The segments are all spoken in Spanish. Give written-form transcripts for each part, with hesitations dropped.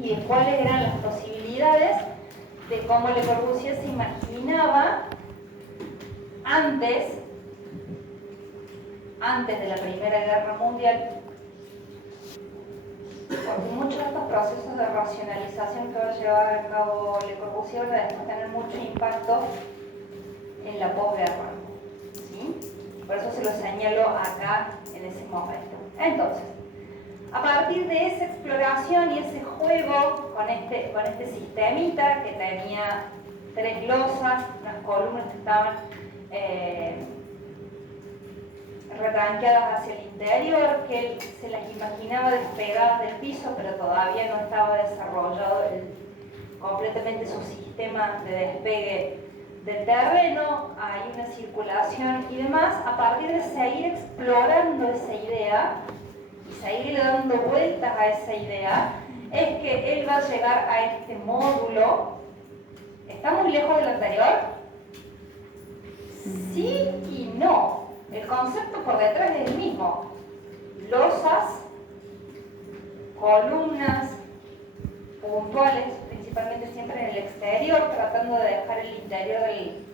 y de cuáles eran las posibilidades de cómo Le Corbusier se imaginaba antes de la Primera Guerra Mundial, porque muchos de estos procesos de racionalización que va a llevar a cabo Le Corbusier van a después tener mucho impacto en la posguerra, ¿sí? Por eso se lo señalo acá en ese momento. Entonces, a partir de esa exploración y ese juego con este sistemita que tenía 3 losas, unas columnas que estaban retranqueadas hacia el interior, que él se las imaginaba despegadas del piso, pero todavía no estaba desarrollado completamente su sistema de despegue del terreno, hay una circulación y demás. A partir de seguir explorando esa idea y seguirle dando vueltas a esa idea, es que él va a llegar a este módulo. ¿Está muy lejos del anterior? Sí y no. El concepto por detrás es el mismo. Losas, columnas puntuales, principalmente siempre en el exterior, tratando de dejar el interior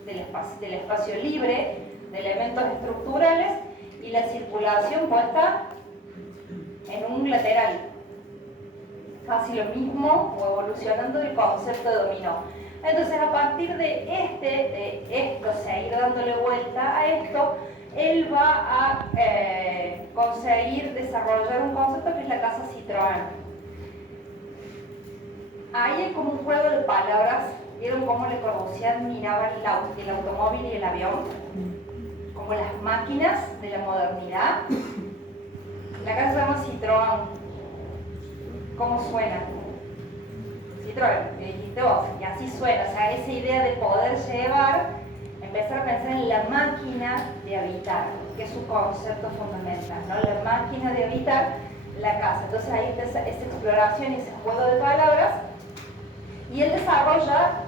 del espacio libre de elementos estructurales, y la circulación puesta en un lateral. Casi lo mismo, o evolucionando el concepto de dominó. Entonces, a partir de esto, seguir dándole vuelta a esto, él va a conseguir desarrollar un concepto que es la casa Citroën. Ahí hay como un juego de palabras. ¿Vieron cómo Le Corbusier miraba el automóvil y el avión? Como las máquinas de la modernidad. La casa se llama Citroën. ¿Cómo suena? Citroën, que dijiste vos, y así suena. O sea, esa idea de poder empezar a pensar en la máquina de habitar, que es su concepto fundamental, ¿no? La máquina de habitar la casa. Entonces ahí está esa exploración y ese juego de palabras, y él desarrolla,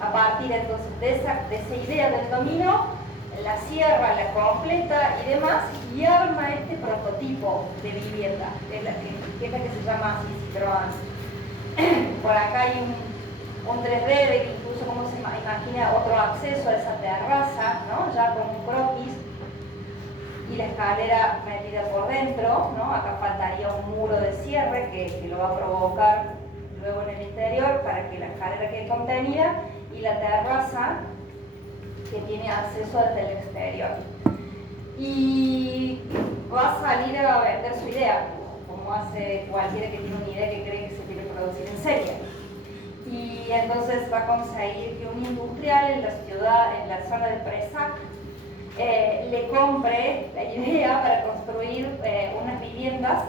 a partir entonces de esa idea del dominó, la cierra, la completa y demás, y arma este prototipo de vivienda, que es la que se llama así, Citroën. Por acá hay un 3D de incluso cómo se imagina otro acceso a esa terraza, ¿no? Ya con un croquis y la escalera metida por dentro, ¿no? Acá faltaría un muro de cierre que lo va a provocar luego en el interior para que la escalera quede contenida, y la terraza que tiene acceso desde el exterior. Y va a salir a vender su idea, como hace cualquiera que tiene una idea que cree que se quiere producir en serie. Y entonces va a conseguir que un industrial en la ciudad, en la zona de Presac, le compre la idea para construir unas viviendas,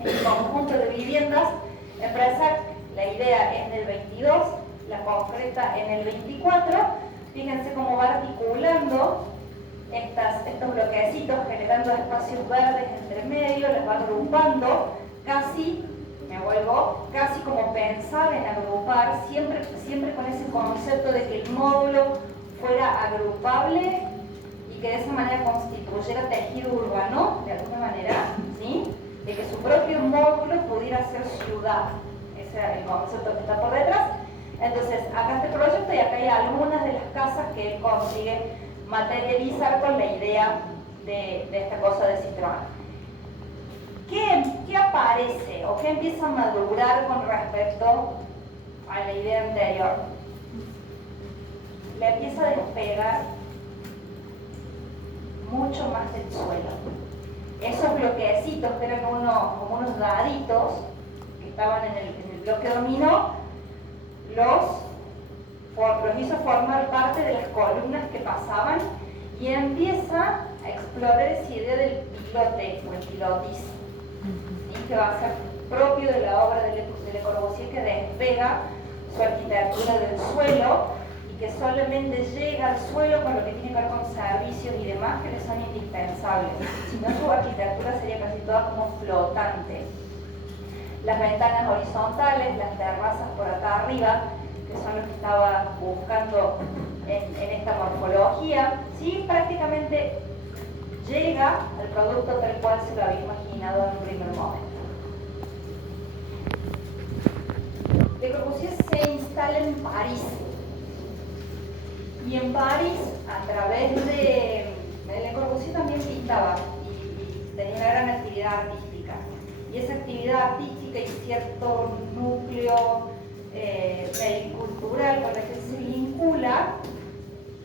un conjunto de viviendas. En Presac la idea es del 22, la concreta en el 24. Fíjense cómo va articulando estos bloquecitos, generando espacios verdes entre medio, las va agrupando, casi como pensar en agrupar, siempre con ese concepto de que el módulo fuera agrupable y que de esa manera constituyera tejido urbano, de alguna manera, ¿sí? De que su propio módulo pudiera ser ciudad. Ese era el concepto que está por detrás. Entonces, acá este proyecto, y acá hay algunas de las casas que él consigue materializar con la idea de esta cosa de Citroën. ¿Qué aparece o qué empieza a madurar con respecto a la idea anterior? Le empieza a despegar mucho más del suelo. Esos bloquecitos que eran como unos daditos que estaban en el bloque dominó, los hizo formar parte de las columnas que pasaban, y empieza a explorar esa idea del pilote o el pilotis, ¿sí? Que va a ser propio de la obra de Le Corbusier, que despega su arquitectura del suelo y que solamente llega al suelo con lo que tiene que ver con servicios y demás que le son indispensables. Si no, su arquitectura sería casi toda como flotante. Las ventanas horizontales, las terrazas por acá arriba, que son los que estaba buscando en esta morfología, sí, prácticamente llega al producto tal cual se lo había imaginado en un primer momento. en París. Y en París, a través de Le Corbusier también pintaba y tenía una gran actividad artística. Y esa actividad artística y cierto núcleo cultural con el que se vincula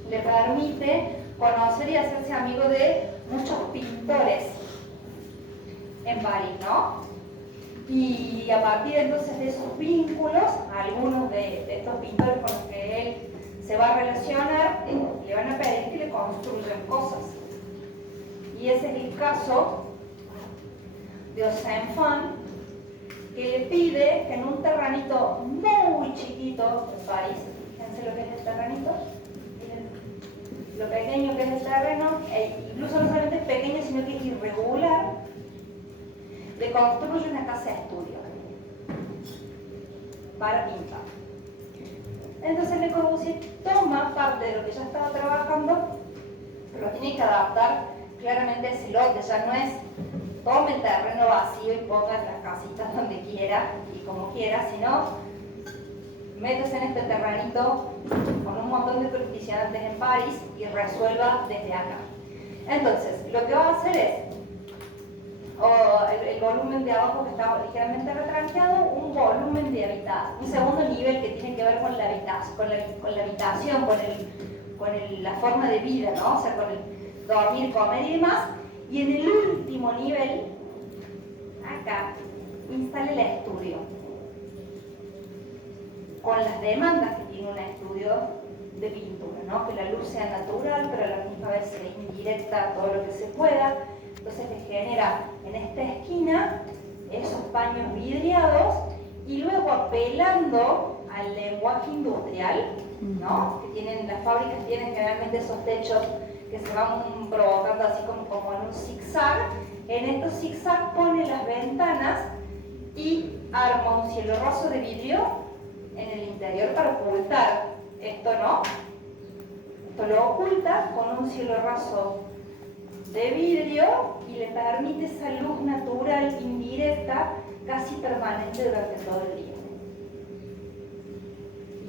le permite conocer y hacerse amigo de muchos pintores en París, ¿no? Y a partir entonces de esos vínculos, algunos de estos pintores con los que él se va a relacionar, le van a pedir que le construyan cosas. Y ese es el caso de Ozenfant, que le pide que en un terrenito muy chiquito en París, fíjense lo que es el terrenito, miren lo pequeño que es el terreno, incluso no solamente es pequeño, sino que es irregular, le construye una casa de estudio para pintar. Entonces Le Corbusier toma parte de lo que ya estaba trabajando, pero lo tiene que adaptar claramente a ese lote. Ya no es tome el terreno vacío y ponga las casitas donde quiera y como quiera, sino métase en este terrenito con un montón de condicionantes en París y resuelva desde acá. Entonces, lo que va a hacer es el volumen de abajo que está ligeramente retranqueado, un volumen de habitación, un segundo nivel que tiene que ver con la habitación, con la forma de vida, ¿no? O sea, con el dormir, comer y demás. Y en el último nivel, acá, instale el estudio, con las demandas que tiene un estudio de pintura, ¿no? Que la luz sea natural, pero a la misma vez sea indirecta todo lo que se pueda. Entonces le genera en esta esquina esos paños vidriados y luego apelando al lenguaje industrial, ¿no? Que tienen, las fábricas tienen generalmente esos techos que se van provocando así como en un zigzag. En estos zigzag pone las ventanas y arma un cielo raso de vidrio en el interior para ocultar esto, ¿no? Esto lo oculta con un cielo raso de vidrio y le permite esa luz natural indirecta casi permanente durante todo el día.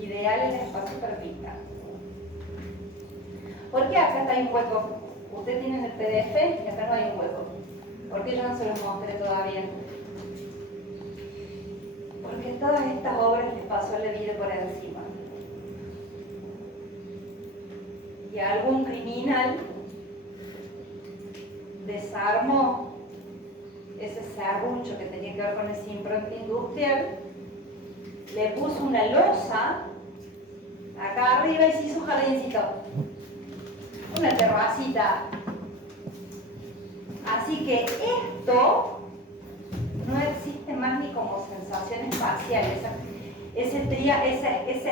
Ideal el espacio para pintar. ¿Por qué acá está hay un hueco? Ustedes tienen el PDF y acá no hay un hueco. ¿Por qué yo no se los mostré todavía? Porque todas estas obras les pasó la vida por encima. Y algún criminal desarmó ese serrucho que tenía que ver con esa impronta industrial, le puso una losa acá arriba y se hizo un jardincito, una terracita. Así que esto no existe más ni como sensación espacial. Esa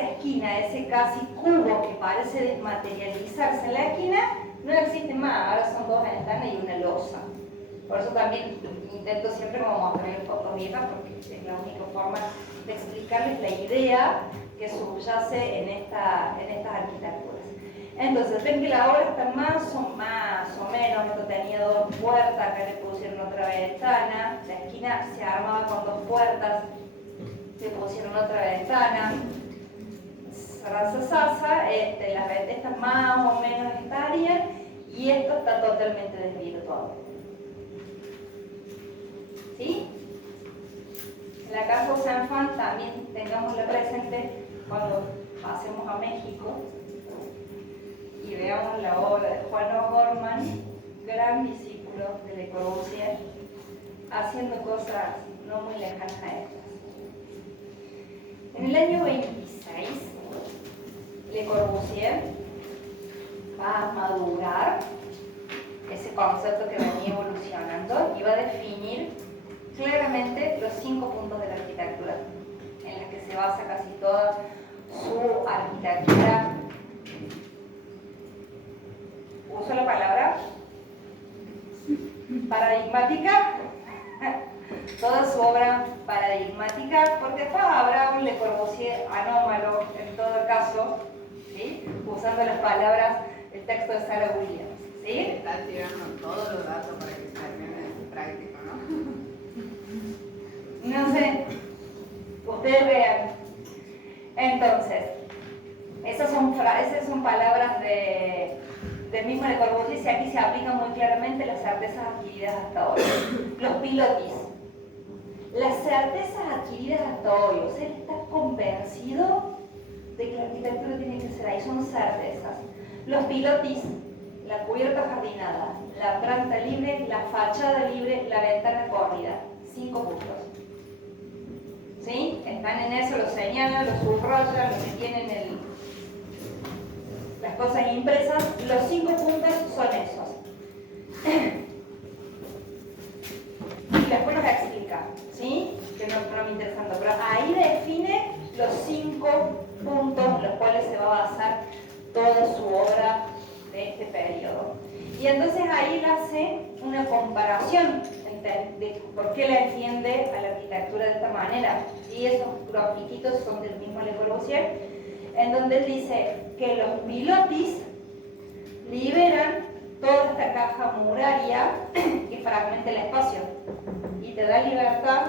esquina, ese casi cubo que parece desmaterializarse en la esquina, no existe más. Ahora son dos ventanas y una losa. Por eso también intento siempre como mostrar fotos viejas, porque es la única forma de explicarles la idea que subyace en estas arquitecturas. Entonces, ven que la obra está más o menos, esto tenía dos puertas, acá le pusieron otra ventana, la esquina se armaba con dos puertas, le pusieron otra ventana, las estas más o menos estarían, y esto está totalmente desvirtuado. ¿Sí? En la casa Ozenfant también tengámoslo presente cuando pasemos a México y veamos la obra de Juan O'Gorman, gran discípulo de Le Corbusier, haciendo cosas no muy lejanas a estas. En el año 26, Le Corbusier va a madurar ese concepto que venía evolucionando y va a definir claramente los 5 puntos de la arquitectura en los que se basa casi toda su arquitectura. Uso la palabra paradigmática, toda su obra paradigmática, porque habrá un Le Corbusier anómalo en todo caso, ¿sí? Usando las palabras del texto de Sarah Williams. ¿Sí? Está tirando todos los datos para que termine en práctico, ¿no? No sé, ustedes vean. Entonces, esas son palabras del mismo Le Corbusier, y aquí se aplican muy claramente las certezas adquiridas hasta hoy. Los pilotis. Las certezas adquiridas hasta hoy, o sea, él está convencido de que la arquitectura tiene que ser ahí, son certezas. Los pilotis, la cubierta jardinada, la planta libre, la fachada libre, la ventana corrida. 5 puntos. ¿Sí? Están en eso, lo señalan, lo subrayan, lo que tienen las cosas impresas. Los 5 puntos son esos. Y después nos explica, ¿sí? Que no me interesan, pero ahí define los 5 puntos en los cuales se va a basar toda su obra de este periodo. Y entonces ahí él hace una comparación de por qué la entiende a la arquitectura de esta manera. Y esos grafiquitos son del mismo Le Corbusier, en donde él dice que los pilotis liberan toda esta caja muraria que fragmenta el espacio y te da libertad.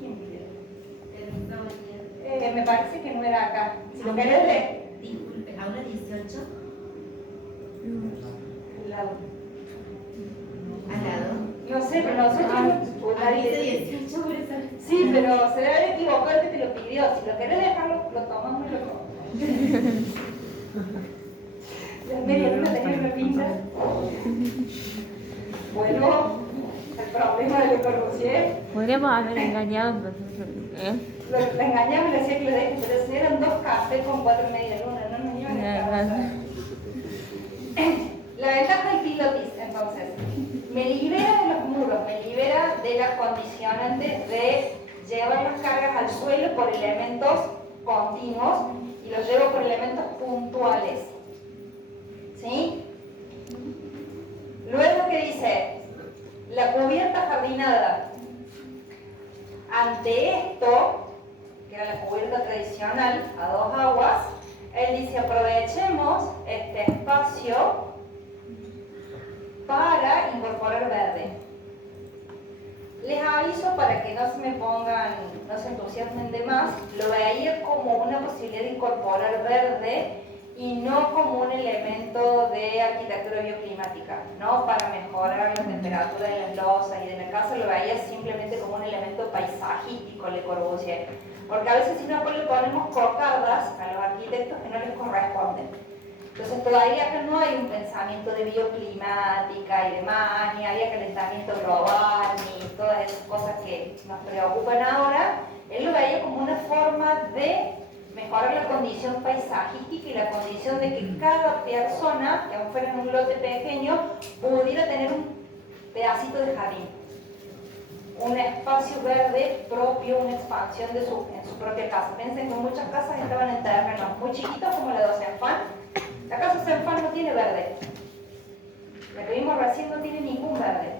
¿Quién pide? Me parece que no era acá. Si lo querés leer. Disculpe, ¿aula 18? Al lado. ¿Al lado? No sé, pero nosotros... Dice 18 por eso. Sí, pero se debe haber equivocado el que te lo pidió. Si lo querés dejarlo, lo tomamos y lo comemos. Las medias no tenían una pinta. Bueno, el problema de Le Corbusier. Podríamos haber engañado, La engañaba y le decía que lo deje, pero si eran 2 cafés con 4 media luna, no nos iban a alcanzar. La ventaja del pilotis, entonces, me libera de los muros, me libera de la condicionante de llevar las cargas al suelo por elementos continuos y los llevo por elementos puntuales. ¿Sí? Luego, ¿qué dice? La cubierta jardinada. Ante esto, que era la cubierta tradicional a 2 aguas, él dice aprovechemos este espacio para incorporar verde. Les aviso para que no se me pongan, no se entusiasmen de más, lo veía como una posibilidad de incorporar verde y no como un elemento de arquitectura bioclimática, ¿no? Para mejorar la temperatura de las losas y de la casa, lo veía simplemente como un elemento paisajístico, Le Corbusier. Porque a veces si no le ponemos cocardas a los arquitectos que no les corresponden. Entonces todavía acá no hay un pensamiento de bioclimática y demás, ni había calentamiento global, ni todas esas cosas que nos preocupan ahora. Él lo veía como una forma de mejorar la condición paisajística y la condición de que cada persona, que aún fuera en un lote pequeño, pudiera tener un pedacito de jardín. Un espacio verde propio, una expansión en su propia casa. Piensen que muchas casas estaban en terrenos muy chiquitos como la de Osenfant. La casa Osenfant no tiene verde. La que vimos recién no tiene ningún verde.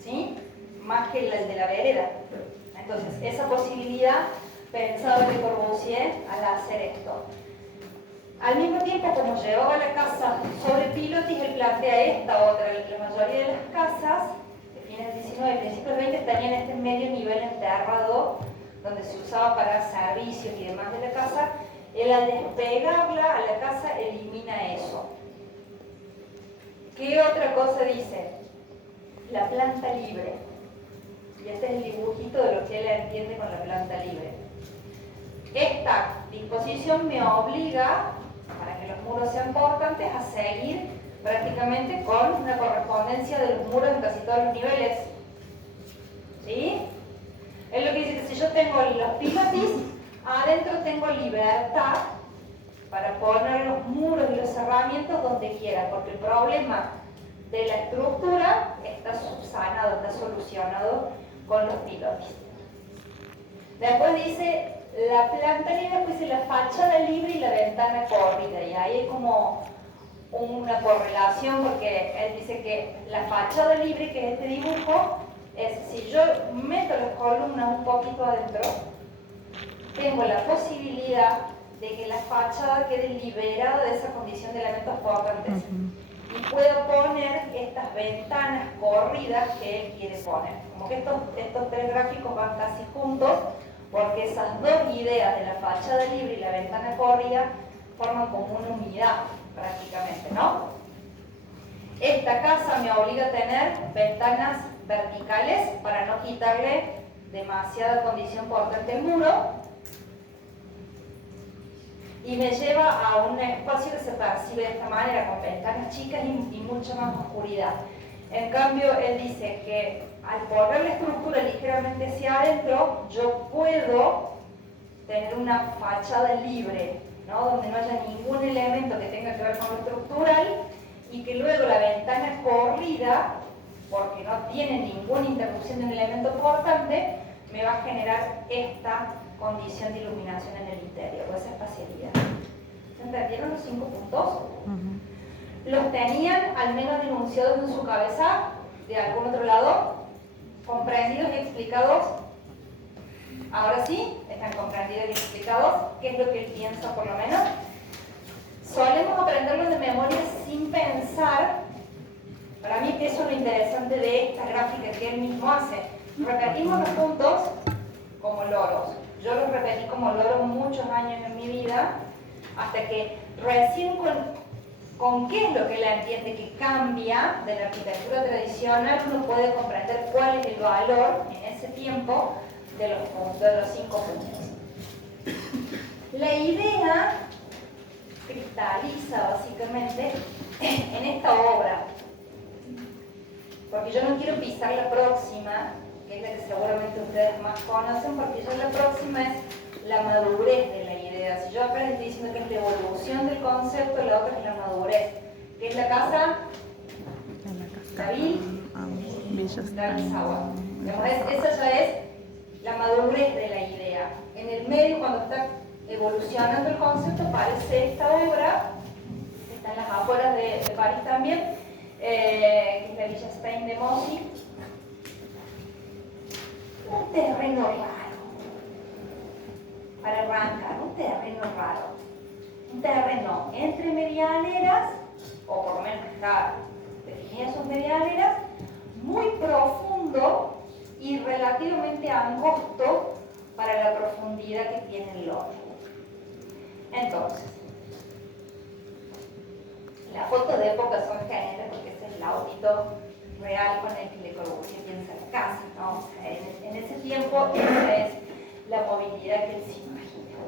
¿Sí? Más que el de la vereda. Entonces, esa posibilidad pensaba Le Corbusier al hacer esto. Al mismo tiempo, como llevaba la casa sobre pilotis, él plantea esta otra. La mayoría de las casas fines del 19 y principios del 20 tenían este medio nivel enterrado donde se usaba para servicios y demás de la casa. Él al despegarla a la casa elimina eso. ¿Qué otra cosa dice? La planta libre. Y este es el dibujito de lo que él entiende con la planta libre. Esta disposición me obliga, para que los muros sean portantes, a seguir prácticamente con una correspondencia de los muros en casi todos los niveles. ¿Sí? Es lo que dice que si yo tengo los pilotis, adentro tengo libertad para poner los muros y los cerramientos donde quiera, porque el problema de la estructura está subsanado, está solucionado con los pilotis. Después dice la planta libre, después dice la fachada libre y la ventana corrida, y ahí hay como una correlación porque él dice que la fachada libre, que es este dibujo, es si yo meto las columnas un poquito adentro, tengo la posibilidad de que la fachada quede liberada de esa condición de elementos portantes. y puedo poner estas ventanas corridas que él quiere poner. Como que estos tres gráficos van casi juntos, porque esas dos ideas de la fachada libre y la ventana corrida forman como una unidad prácticamente, ¿no? Esta casa me obliga a tener ventanas verticales para no quitarle demasiada condición portante al muro, y me lleva a un espacio que se percibe de esta manera, con ventanas chicas y mucha más oscuridad. En cambio, él dice que al poner la estructura ligeramente hacia adentro, yo puedo tener una fachada libre, ¿no? Donde no haya ningún elemento que tenga que ver con lo estructural, y que luego la ventana corrida, porque no tiene ninguna interrupción de un elemento portante, me va a generar esta condición de iluminación en el interior, o esa espacialidad. ¿Se entendieron los 5 puntos? ¿Los tenían al menos enunciados en su cabeza de algún otro lado? ¿Comprendidos y explicados? Ahora sí, están comprendidos y explicados. ¿Qué es lo que él piensa por lo menos? Solemos aprenderlos de memoria sin pensar. Para mí eso es lo interesante de esta gráfica que él mismo hace. Repetimos los puntos como loros. Yo los repetí como loros muchos años en mi vida, hasta que recién con qué es lo que él entiende que cambia de la arquitectura tradicional, uno puede comprender cuál es el valor en ese tiempo de los 5 puntos. La idea cristaliza básicamente en esta obra, porque yo no quiero pisar la próxima, que es la que seguramente ustedes más conocen, porque ya la próxima es la madurez de la idea. Si yo apenas estoy diciendo que es la evolución del concepto, la otra es la madurez, que es la casa David Sawa. Esa ya es la madurez de la idea. En el medio, cuando está evolucionando el concepto, aparece esta obra, que está en las afueras de París también, que es la Villa Stein de Mossy. Un terreno raro, para arrancar, un terreno raro, un terreno entre medianeras, o por lo menos está definida sus medianeras, muy profundo y relativamente angosto para la profundidad que tiene el loro. Entonces, las fotos de época son geniales porque ese es el autito real con el que Le Corbusier piensa en la casa, ¿no? O sea, en ese tiempo esa es la movilidad que él se imagina.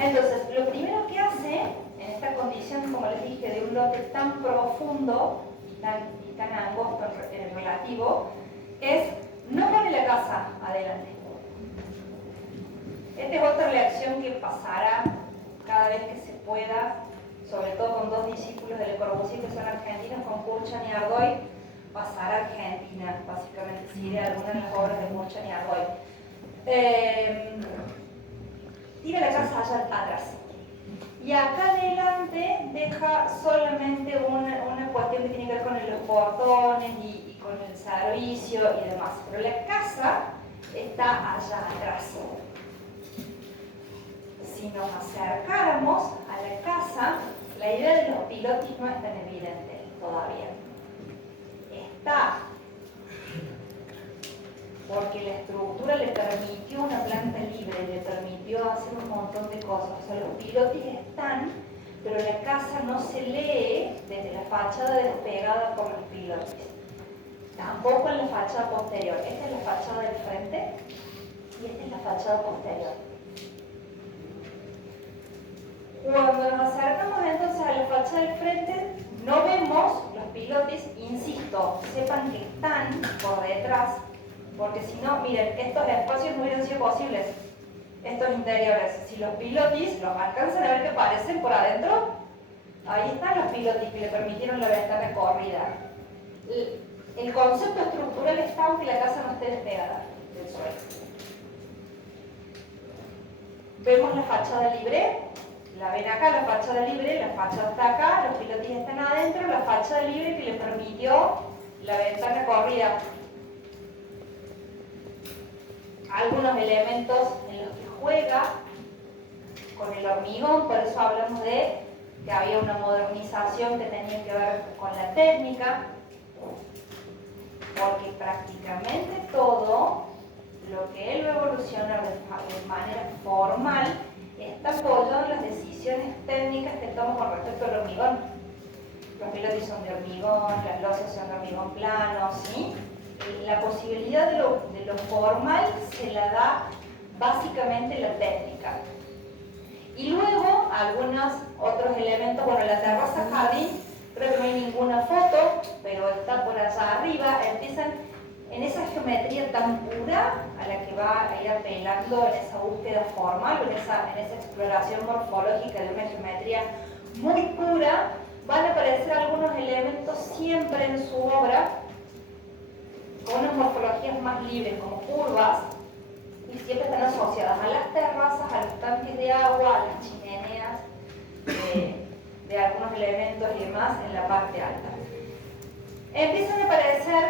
Entonces, lo primero que hace en esta condición, como les dije, de un lote tan profundo y tan angosto en el relativo, es no pone la casa adelante. Esta es otra lección que pasará cada vez que se pueda, sobre todo con dos discípulos de Le Corbusier que son argentinos, con Kurchan y Ardoy, pasar a Argentina, básicamente, si de algunas de las obras de Kurchan y Ardoy. Tira la casa allá atrás. Y acá adelante deja solamente una cuestión que tiene que ver con los portones y con el servicio y demás. Pero la casa está allá atrás. Si nos acercáramos a la casa, la idea de los pilotis no es tan evidente todavía. Está, porque la estructura le permitió una planta libre, le permitió hacer un montón de cosas. O sea, los pilotis están, pero la casa no se lee desde la fachada despegada por los pilotis. Tampoco en la fachada posterior. Esta es la fachada del frente y esta es la fachada posterior. Cuando nos acercamos entonces a la fachada del frente, no vemos los pilotis, insisto, sepan que están por detrás, porque si no, miren, estos espacios no hubieran sido posibles, estos interiores. Si los pilotis los alcanzan a ver que aparecen por adentro, ahí están los pilotis que le permitieron la ventana corrida. El concepto estructural está aunque la casa no esté despegada del suelo. Vemos la fachada libre. La ven acá, la fachada libre, la fachada está acá, los pilotis están adentro, la fachada libre que le permitió la ventana corrida. Algunos elementos en los que juega con el hormigón, por eso hablamos de que había una modernización que tenía que ver con la técnica, porque prácticamente todo lo que él va a evolucionar de manera formal está apoyado en las decisiones técnicas que toma con respecto al hormigón. Los pilotis son de hormigón, las losas son de hormigón plano, ¿sí? La posibilidad de lo formal se la da básicamente la técnica. Y luego algunos otros elementos, bueno, la terraza jardín, creo que no hay ninguna foto, pero está por allá arriba, empiezan en esa geometría tan pura a la que va a ir apelando en esa búsqueda formal, en esa exploración morfológica de una geometría muy pura, van a aparecer algunos elementos siempre en su obra con unas morfologías más libres, como curvas, y siempre están asociadas a las terrazas, a los tanques de agua, a las chimeneas de algunos elementos y demás en la parte alta. Empiezan a aparecer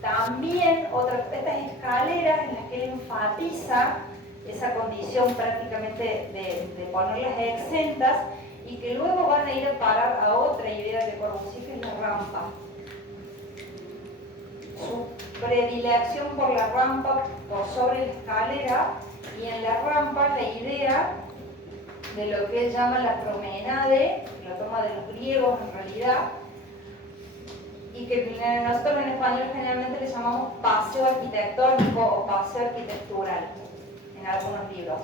también estas escaleras en las que él enfatiza esa condición prácticamente de ponerlas exentas y que luego van a ir a parar a otra idea de Corbusier, que es la rampa. Su predilección por la rampa por sobre la escalera, y en la rampa la idea de lo que él llama la promenade, que lo toma de los griegos en realidad, y que nosotros en español generalmente le llamamos paseo arquitectónico o paseo arquitectural en algunos libros.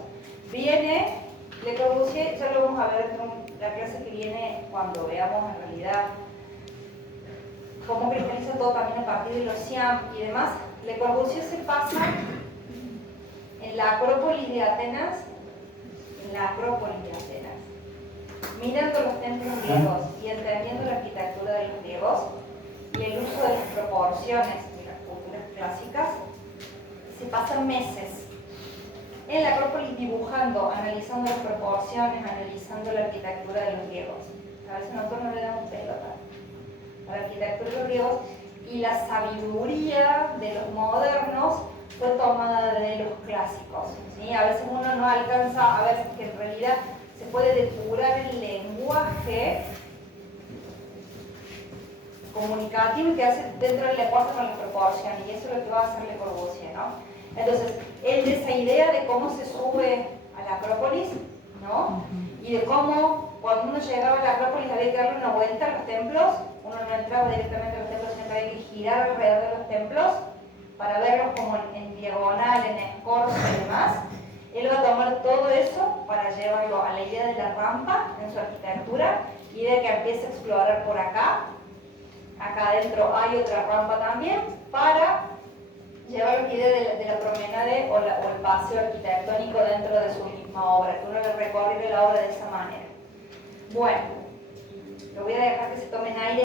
Viene Le Corbusier, ya lo vamos a ver en la clase que viene cuando veamos en realidad cómo cristaliza todo también a partir de los Siam y demás. Le Corbusier se pasa en la Acrópolis de Atenas, mirando los templos griegos y entendiendo la arquitectura de los griegos y el uso de las proporciones de las culturas clásicas. Se pasan meses en la Acrópolis dibujando, analizando las proporciones, analizando la arquitectura de los griegos. A veces nosotros no le damos pelota a la arquitectura de los griegos, y la sabiduría de los modernos fue tomada de los clásicos, ¿sí? A veces uno no alcanza a ver que en realidad se puede depurar el lenguaje comunicativo que hace dentro del lenguaje con las proporciones, y eso es lo que va a hacer Le Corbusier, ¿no? Entonces, él de esa idea de cómo se sube a la Acrópolis, ¿no? Y de cómo cuando uno llegaba a la Acrópolis había que darle una vuelta a los templos, uno no entraba directamente a los templos, sino que había que girar alrededor de los templos para verlos como en diagonal, en escorzo y demás. Él va a tomar todo eso para llevarlo a la idea de la rampa en su arquitectura, y de que empiece a explorar por acá. Acá adentro hay otra rampa también, para llevar la idea de la promenade o el paseo arquitectónico dentro de su misma obra, que uno le recorre la obra de esa manera. Bueno, lo voy a dejar que se tomen aire.